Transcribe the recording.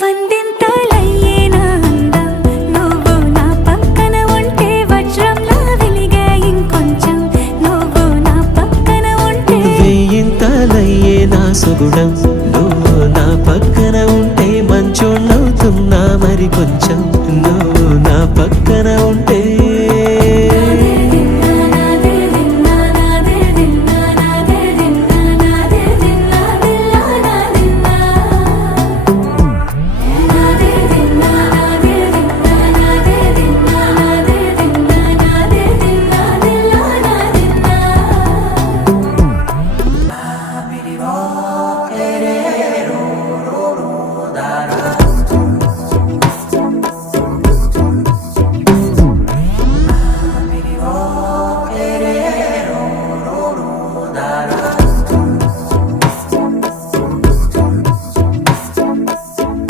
వందింతలయ్యేనా అందం నువ్వు నా పక్కన ఉంటే వజ్రంలా వెలిగే ఇంకొంచెం నువ్వు నా పక్కన ఉంటే వెయ్యింతలయ్యేనా సుగుణం నువ్వు నా పక్కన ఉంటే మంచోళ్ళవుతున్నా మరి కొంచెం